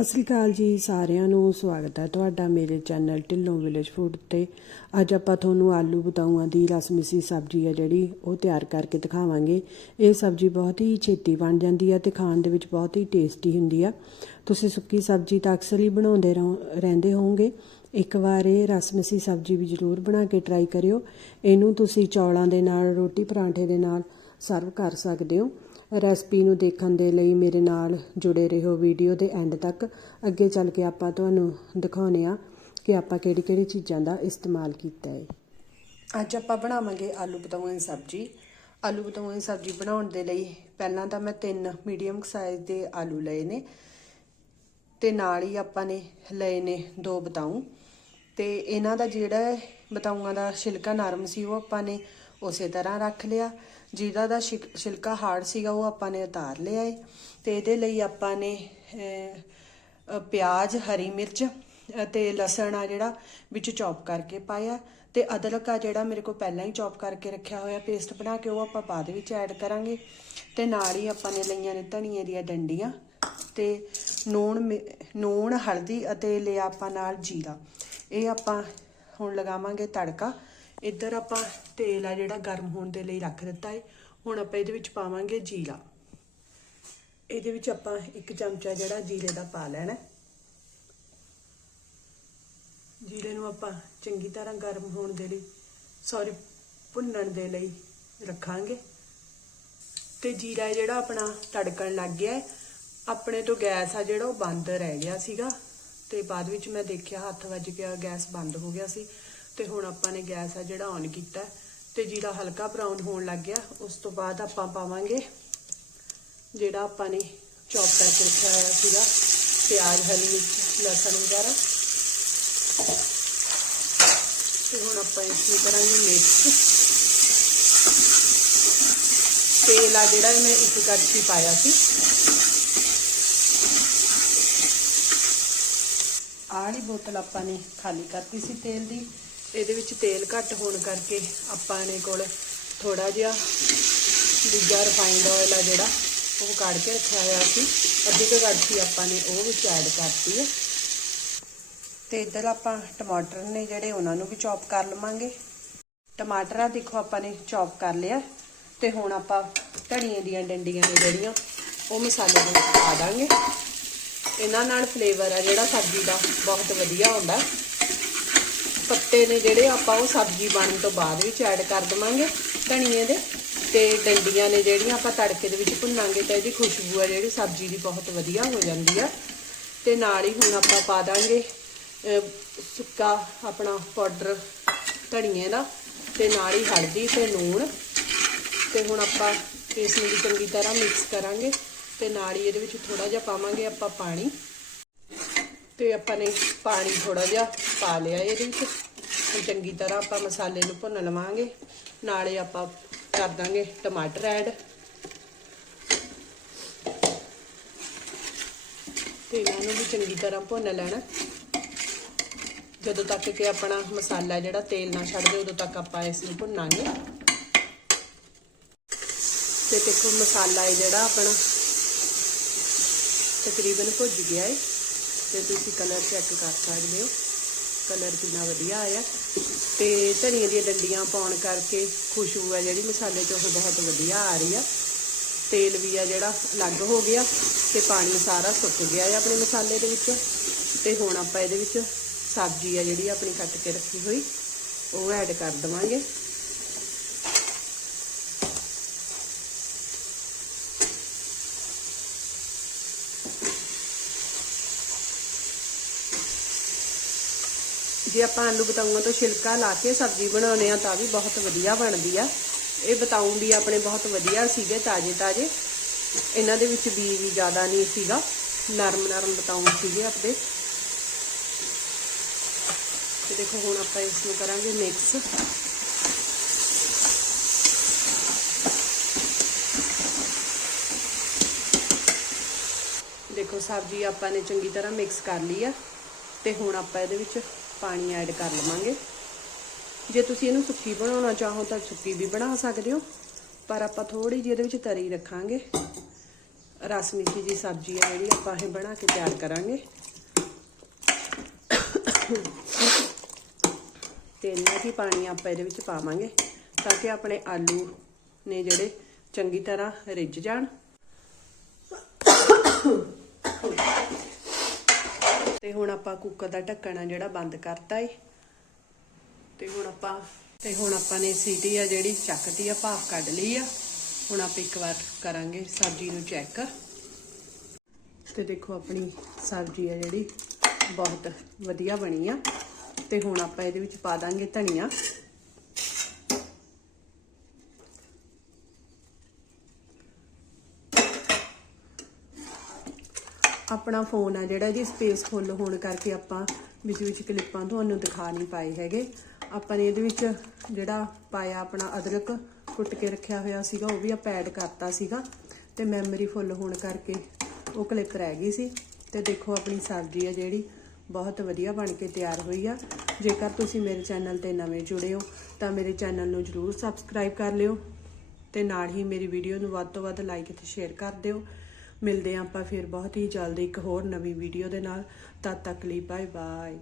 ਸਤਿ ਸ੍ਰੀ ਅਕਾਲ ਜੀ, ਸਾਰਿਆਂ ਨੂੰ ਸਵਾਗਤ ਹੈ ਤੁਹਾਡਾ ਮੇਰੇ ਚੈਨਲ ਢਿੱਲੋਂ ਵਿਲੇਜ ਫੂਡ ਤੇ। ਅੱਜ ਆਪਾਂ ਤੁਹਾਨੂੰ ਆਲੂ ਬਤਾਊਆਂ ਦੀ ਰਸਮਿਸੀ ਸਬਜ਼ੀ ਹੈ ਜਿਹੜੀ, ਉਹ ਤਿਆਰ ਕਰਕੇ ਦਿਖਾਵਾਂਗੇ। ਇਹ ਸਬਜ਼ੀ ਬਹੁਤ ਹੀ ਛੇਤੀ ਬਣ ਜਾਂਦੀ ਹੈ ਤੇ ਖਾਣ ਦੇ ਵਿੱਚ ਬਹੁਤ ਹੀ ਟੇਸਟੀ ਹੁੰਦੀ ਆ। ਤੁਸੀਂ ਸੁੱਕੀ ਸਬਜ਼ੀ ਤਾਂ ਅਕਸਰ ਹੀ ਬਣਾਉਂਦੇ ਰਹੋ- ਰਹਿੰਦੇ ਹੋਵੋਗੇ। ਇੱਕ ਵਾਰ ਇਹ ਰਸਮਿਸੀ ਸਬਜ਼ੀ ਵੀ ਜ਼ਰੂਰ ਬਣਾ ਕੇ ਟਰਾਈ ਕਰਿਓ। ਇਹਨੂੰ ਤੁਸੀਂ ਚੌਲਾਂ ਦੇ ਨਾਲ, ਰੋਟੀ ਪਰਾਂਠੇ ਦੇ ਨਾਲ ਸਰਵ ਕਰ ਸਕਦੇ ਹੋ। ਰੈਸਪੀ ਨੂੰ ਦੇਖਣ ਦੇ ਲਈ ਮੇਰੇ ਨਾਲ ਜੁੜੇ ਰਹੋ ਵੀਡੀਓ ਦੇ ਐਂਡ ਤੱਕ। ਅੱਗੇ ਚੱਲ ਕੇ ਆਪਾਂ ਤੁਹਾਨੂੰ ਦਿਖਾਉਨੇ ਆ ਕਿ ਆਪਾਂ ਕਿਹੜੀ ਕਿਹੜੀ ਚੀਜ਼ਾਂ ਦਾ ਇਸਤੇਮਾਲ ਕੀਤਾ ਹੈ। ਅੱਜ ਆਪਾਂ ਬਣਾਵਾਂਗੇ ਆਲੂ ਬਤਾਊਆਂ ਦੀ ਸਬਜ਼ੀ। ਆਲੂ ਬਤਾਊਆਂ ਦੀ ਸਬਜ਼ੀ ਬਣਾਉਣ ਦੇ ਲਈ ਪਹਿਲਾਂ ਤਾਂ ਮੈਂ ਤਿੰਨ ਮੀਡੀਅਮ ਸਾਈਜ਼ ਦੇ ਆਲੂ ਲਏ ਨੇ ਤੇ ਨਾਲ ਹੀ ਆਪਾਂ ਨੇ ਲਏ ਨੇ ਦੋ ਬਤਾਊ। ਤੇ ਇਹਨਾਂ ਦਾ ਜਿਹੜਾ ਬਤਾਊਆਂ ਦਾ ਛਿਲਕਾ ਨਰਮ ਸੀ ਉਹ ਆਪਾਂ ਨੇ ਉਸੇ ਤਰ੍ਹਾਂ ਰੱਖ ਲਿਆ। ਜਿਹਦਾ ਦਾ ਛਿਕ- ਛਿਲਕਾ ਹਾਰਡ ਸੀਗਾ, ਉਹ ਆਪਾਂ ਨੇ ਉਤਾਰ ਲਿਆ ਏ। ਤੇ ਇਹਦੇ ਲਈ ਆਪਾਂ ਨੇ ਪਿਆਜ਼, ਹਰੀ ਮਿਰਚ ਅਤੇ ਲਸਣ ਆ ਜਿਹੜਾ ਵਿੱਚ ਚੌਪ ਕਰਕੇ ਪਾਇਆ। ਤੇ ਅਦਰਕ ਆ ਜਿਹੜਾ ਮੇਰੇ ਕੋਲ ਪਹਿਲਾਂ ਹੀ ਚੌਪ ਕਰਕੇ ਰੱਖਿਆ ਹੋਇਆ, ਪੇਸਟ ਬਣਾ ਕੇ ਉਹ ਆਪਾਂ ਬਾਅਦ ਵਿੱਚ ਐਡ ਕਰਾਂਗੇ। ਤੇ ਨਾਲ ਹੀ ਆਪਾਂ ਨੇ ਲਈਆਂ ਨੇ ਧਨੀਏ ਦੀਆਂ ਡੰਡੀਆਂ ਤੇ ਨੂਣ ਮਿ- ਨੂਣ, ਹਲਦੀ ਅਤੇ ਲਿਆ ਆਪਾਂ ਨਾਲ ਜੀਰਾ। ਇਹ ਆਪਾਂ ਹੁਣ ਲਗਾਵਾਂਗੇ ਤੜਕਾ। ਇੱਧਰ ਆਪਾਂ ਤੇਲ ਆ ਜਿਹੜਾ ਗਰਮ ਹੋਣ ਦੇ ਲਈ ਰੱਖ ਦਿੱਤਾ ਹੈ ਹੁਣ ਆਪਾਂ ਇਹਦੇ ਵਿੱਚ ਪਾਵਾਂਗੇ ਜੀਰਾ। ਇਹਦੇ ਵਿੱਚ ਆਪਾਂ ਇੱਕ ਚਮਚਾ ਜਿਹੜਾ ਜੀਰੇ ਦਾ ਪਾ ਲੈਣਾ। ਜੀਰੇ ਨੂੰ ਆਪਾਂ ਚੰਗੀ ਤਰ੍ਹਾਂ ਗਰਮ ਹੋਣ ਦੇ ਲਈ, ਸੌਰੀ, ਭੁੰਨਣ ਦੇ ਲਈ ਰੱਖਾਂਗੇ। ਤੇ ਜੀਰਾ ਜਿਹੜਾ ਆਪਣਾ ਤੜਕਣ ਲੱਗ ਗਿਆ ਹੈ ਆਪਣੇ ਤੋਂ ਗੈਸ ਆ ਜਿਹੜਾ ਉਹ ਬੰਦ ਰਹਿ ਗਿਆ ਸੀਗਾ। ਤੇ ਬਾਅਦ ਵਿੱਚ ਮੈਂ ਦੇਖਿਆ ਹੱਥ ਵੱਜ ਗਿਆ, ਗੈਸ ਬੰਦ ਹੋ ਗਿਆ ਸੀ। ਤੇ ਹੁਣ ਆਪਾਂ ਨੇ ਗੈਸ ਆ ਜਿਹੜਾ ਔਨ ਕੀਤਾ ਤੇ ਜੀਰਾ ਹਲਕਾ ਬਰਾਊਨ ਹੋਣ ਲੱਗ ਗਿਆ। ਉਸ ਤੋਂ ਬਾਅਦ ਆਪਾਂ ਪਾਵਾਂਗੇ ਜਿਹੜਾ ਆਪਾਂ ਨੇ ਚੌਪ ਕਰਕੇ ਰੱਖਿਆ ਹੋਇਆ ਸੀਗਾ, ਪਿਆਜ਼, ਹਰੀ ਮਿਰਚ, ਲਸਣ ਵਗੈਰਾ। ਤੇ ਹੁਣ ਆਪਾਂ ਇਸ ਨੂੰ ਕਰਾਂਗੇ ਮਿਕਸ ਤੇਲ ਆ ਜਿਹੜਾ ਮੈਂ ਇੱਕ ਕੜਛੀ ਪਾਇਆ ਸੀ। ਆੜੀ ਬੋਤਲ ਆਪਾਂ ਨੇ ਖਾਲੀ ਕਰਤੀ ਸੀ ਤੇਲ ਦੀ। ਇਹਦੇ ਵਿੱਚ ਤੇਲ ਘੱਟ ਹੋਣ ਕਰਕੇ ਆਪਾਂ ਨੇ ਕੋਲ ਥੋੜਾ ਜਿਹਾ ਦੂਜਾ ਰਿਫਾਈਂਡ ਆਇਲ ਆ ਜਿਹੜਾ, ਉਹ ਕੱਢ ਕੇ ਰੱਖਿਆ ਹੋਇਆ ਸੀ। ਅੱਧੀ ਕੁ ਕੜਛੀ ਆਪਾਂ ਨੇ ਉਹ ਵਿੱਚ ਐਡ ਕਰਤੀ ਹੈ। ਤੇ ਇੱਧਰ ਆਪਾਂ ਟਮਾਟਰ ਨੇ ਜਿਹੜੇ ਉਹਨਾਂ ਨੂੰ ਵੀ ਚੌਪ ਕਰ ਲਵਾਂਗੇ। ਟਮਾਟਰ ਆ ਦੇਖੋ ਆਪਾਂ ਨੇ ਚੌਪ ਕਰ ਲਿਆ। ਤੇ ਹੁਣ ਆਪਾਂ ਧਨੀਏ ਦੀਆਂ ਡੰਡੀਆਂ ਨੇ ਜਿਹੜੀਆਂ, ਉਹ ਮਸਾਲੇ ਦੇ ਵਿੱਚ ਪਾ ਦਾਂਗੇ। ਇਹਨਾਂ ਨਾਲ ਫਲੇਵਰ ਆ ਜਿਹੜਾ ਸਬਜ਼ੀ ਦਾ ਬਹੁਤ ਵਧੀਆ ਆਉਂਦਾ। ਪੱਤੇ ਨੇ ਜਿਹੜੇ ਆਪਾਂ ਉਹ ਸਬਜ਼ੀ ਬਣਨ ਤੋਂ ਬਾਅਦ ਵਿੱਚ ਐਡ ਕਰ ਦਵਾਂਗੇ ਧਨੀਏ ਦੇ। ਤੇ ਡੰਡੀਆਂ ਨੇ ਜਿਹੜੀਆਂ ਆਪਾਂ ਤੜਕੇ ਦੇ ਵਿੱਚ ਭੁੰਨਾਂਗੇ ਤਾਂ ਇਹਦੀ ਖੁਸ਼ਬੂ ਆ ਜਿਹੜੀ ਸਬਜ਼ੀ ਦੀ ਬਹੁਤ ਵਧੀਆ ਹੋ ਜਾਂਦੀ ਆ। ਤੇ ਨਾਲ ਹੀ ਹੁਣ ਆਪਾਂ ਪਾ ਦਾਂਗੇ ਸੁੱਕਾ ਆਪਣਾ ਪਾਊਡਰ ਧਨੀਏ ਦਾ ਤੇ ਨਾਲ ਹੀ ਹਲਦੀ ਤੇ ਲੂਣ। ਤੇ ਹੁਣ ਆਪਾਂ ਇਸ ਨੂੰ ਵੀ ਚੰਗੀ ਤਰ੍ਹਾਂ ਮਿਕਸ ਕਰਾਂਗੇ ਤੇ ਨਾਲ ਹੀ ਇਹਦੇ ਵਿੱਚ ਥੋੜਾ ਜਿਹਾ ਪਾਵਾਂਗੇ ਆਪਾਂ ਪਾਣੀ। ਤੇ ਆਪਾਂ ਨੇ ਪਾਣੀ ਥੋੜਾ ਜਿਹਾ ਪਾ ਲਿਆ ਇਹਦੇ ਵਿੱਚ। ਹੁਣ ਚੰਗੀ ਤਰ੍ਹਾਂ ਆਪਾਂ ਮਸਾਲੇ ਨੂੰ ਭੁੰਨ ਲਵਾਂਗੇ। ਨਾਲੇ ਆਪਾਂ ਕਰ ਦਾਂਗੇ ਟਮਾਟਰ ਐਡ। ਤੇ ਇਹਨਾਂ ਨੂੰ ਵੀ ਚੰਗੀ ਤਰ੍ਹਾਂ ਭੁੰਨ ਲੈਣਾ। ਜਦੋਂ ਤੱਕ ਕਿ ਆਪਣਾ ਮਸਾਲਾ ਜਿਹੜਾ ਤੇਲ ਨਾ ਛੱਡ ਦੇ ਉਦੋਂ ਤੱਕ ਆਪਾਂ ਇਸ ਨੂੰ ਭੁੰਨਾਂਗੇ। ਤੇ ਦੇਖੋ ਮਸਾਲਾ ਹੈ ਜਿਹੜਾ ਆਪਣਾ ਤਕਰੀਬਨ ਭੁੱਜ ਗਿਆ ਹੈ ਤੇ ਤੁਸੀਂ ਕਲਰ ਚੈੱਕ ਕਰ ਸਕਦੇ ਹੋ। ਕਲਰ ਕਿੰਨਾ ਵਧੀਆ ਆਇਆ। ਤੇ ਧਨੀਏ ਦੀਆਂ ਡੰਡੀਆਂ ਪਾਉਣ ਕਰਕੇ ਖੁਸ਼ਬੂ ਹੈ ਜਿਹੜੀ ਮਸਾਲੇ 'ਚ ਉਹ ਬਹੁਤ ਵਧੀਆ ਆ ਰਹੀ ਆ। ਤੇਲ ਵੀ ਆ ਜਿਹੜਾ ਅਲੱਗ ਹੋ ਗਿਆ ਤੇ ਪਾਣੀ ਸਾਰਾ ਸੁੱਕ ਗਿਆ ਹੈ ਆਪਣੇ ਮਸਾਲੇ ਦੇ ਵਿੱਚ। ਤੇ ਹੁਣ ਆਪਾਂ ਇਹਦੇ ਵਿੱਚ ਸਬਜ਼ੀ ਆ ਜਿਹੜੀ ਆਪਣੀ ਕੱਟ ਕੇ ਰੱਖੀ ਹੋਈ, ਉਹ ਐਡ ਕਰ ਦਵਾਂਗੇ। ਜੇ ਆਪਾਂ ਆਲੂ ਬਤਾਊਆਂ ਤੋਂ ਛਿਲਕਾ ਲਾ ਕੇ ਸਬਜ਼ੀ ਬਣਾਉਨੇ ਆ ਤਾਂ ਵੀ ਬਹੁਤ ਵਧੀਆ ਬਣਦੀ ਆ। ਇਹ ਬਤਾਊਂ ਵੀ ਆਪਣੇ ਬਹੁਤ ਵਧੀਆ ਸੀਗੇ, ਤਾਜ਼ੇ ਤਾਜ਼ੇ। ਇਹਨਾਂ ਦੇ ਵਿੱਚ ਬੀ ਵੀ ਜ਼ਿਆਦਾ ਨਹੀਂ ਸੀਗਾ। ਨਰਮ ਨਰਮ ਬਤਾਊਂ ਸੀਗੇ ਆਪਣੇ। ਤੇ ਦੇਖੋ, ਹੁਣ ਆਪਾਂ ਇਸ ਨੂੰ ਕਰਾਂਗੇ ਮਿਕਸ ਦੇਖੋ, ਸਬਜ਼ੀ ਆਪਾਂ ਨੇ ਚੰਗੀ ਤਰ੍ਹਾਂ ਮਿਕਸ ਕਰ ਲਈ ਆ। ਤੇ ਹੁਣ ਆਪਾਂ ਇਹਦੇ ਵਿੱਚ ਪਾਣੀ ਐਡ ਕਰ ਲਵਾਂਗੇ। ਜੇ ਤੁਸੀਂ ਇਹਨੂੰ ਸੁੱਕੀ ਬਣਾਉਣਾ ਚਾਹੋ ਤਾਂ ਸੁੱਕੀ ਵੀ ਬਣਾ ਸਕਦੇ ਹੋ, ਪਰ ਆਪਾਂ ਥੋੜੀ ਜਿਹੀ ਇਹਦੇ ਵਿੱਚ ਤਰੀ ਰੱਖਾਂਗੇ। ਰਸ ਮਿੱਠੀ ਜੀ ਸਬਜ਼ੀ ਆ ਜਿਹੜੀ ਆਪਾਂ ਇਹ ਬਣਾ ਕੇ ਤਿਆਰ ਕਰਾਂਗੇ। ਤੇ ਇੰਨਾ ਹੀ ਪਾਣੀ ਆਪਾਂ ਇਹਦੇ ਵਿੱਚ ਪਾਵਾਂਗੇ ਤਾਂ ਕਿ ਆਪਣੇ ਆਲੂ ਨੇ ਜਿਹੜੇ ਚੰਗੀ ਤਰ੍ਹਾਂ ਰਿੱਝ ਜਾਣ। ਤੇ ਹੁਣ ਆਪਾਂ ਕੁੱਕਰ ਦਾ ਢੱਕਣ ਆ ਜਿਹੜਾ ਬੰਦ ਕਰਤਾ ਏ। ਤੇ ਹੁਣ ਆਪਾਂ, ਤੇ ਹੁਣ ਆਪਾਂ ਨੇ ਸੀਟੀ ਆ ਜਿਹੜੀ ਚੱਕਤੀ ਆ, ਭਾਫ ਕੱਢ ਲਈ ਆ। ਹੁਣ ਆਪਾਂ ਇੱਕ ਵਾਰ ਕਰਾਂਗੇ ਸਬਜ਼ੀ ਨੂੰ ਚੈੱਕ ਤੇ ਦੇਖੋ ਆਪਣੀ ਸਬਜ਼ੀ ਆ ਜਿਹੜੀ, ਬਹੁਤ ਵਧੀਆ ਬਣੀ ਆ। ਤੇ ਹੁਣ ਆਪਾਂ ਇਹਦੇ ਵਿੱਚ ਪਾ ਦਾਂਗੇ ਧਨੀਆ। ਆਪਣਾ ਫੋਨ ਆ ਜਿਹੜਾ ਇਹਦੀ ਸਪੇਸ ਫੁੱਲ ਹੋਣ ਕਰਕੇ ਆਪਾਂ ਵਿੱਚ ਵਿੱਚ ਕਲਿੱਪਾਂ ਤੁਹਾਨੂੰ ਦਿਖਾ ਨਹੀਂ ਪਾਏ ਹੈਗੇ। ਆਪਾਂ ਨੇ ਇਹਦੇ ਵਿੱਚ ਜਿਹੜਾ ਪਾਇਆ ਆਪਣਾ ਅਦਰਕ ਕੁੱਟ ਕੇ ਰੱਖਿਆ ਹੋਇਆ ਸੀਗਾ, ਉਹ ਵੀ ਆਪਾਂ ਐਡ ਕਰਤਾ ਸੀਗਾ। ਤੇ ਮੈਮਰੀ ਫੁੱਲ ਹੋਣ ਕਰਕੇ ਉਹ ਕਲਿੱਪ ਰਹਿ ਗਈ ਸੀ। ਤੇ ਦੇਖੋ ਆਪਣੀ ਸਬਜ਼ੀ ਆ ਜਿਹੜੀ, ਬਹੁਤ ਵਧੀਆ ਬਣ ਕੇ ਤਿਆਰ ਹੋਈ ਆ। ਜੇਕਰ ਤੁਸੀਂ ਮੇਰੇ ਚੈਨਲ ਤੇ ਨਵੇਂ ਜੁੜੇ ਹੋ, ਤਾਂ ਮੇਰੇ ਚੈਨਲ ਨੂੰ ਜਰੂਰ ਸਬਸਕ੍ਰਾਈਬ ਕਰ ਲਿਓ ਤੇ ਨਾਲ ਹੀ ਮੇਰੀ ਵੀਡੀਓ ਨੂੰ ਵੱਧ ਤੋਂ ਵੱਧ ਲਾਈਕ ਤੇ ਸ਼ੇਅਰ ਕਰ ਦਿਓ। ਮਿਲਦੇ ਹਾਂ ਆਪਾਂ ਫਿਰ ਬਹੁਤ ਹੀ ਜਲਦੀ ਇੱਕ ਹੋਰ ਨਵੀਂ ਵੀਡੀਓ ਦੇ ਨਾਲ। ਤਦ ਤੱਕ ਲਈ ਬਾਏ ਬਾਏ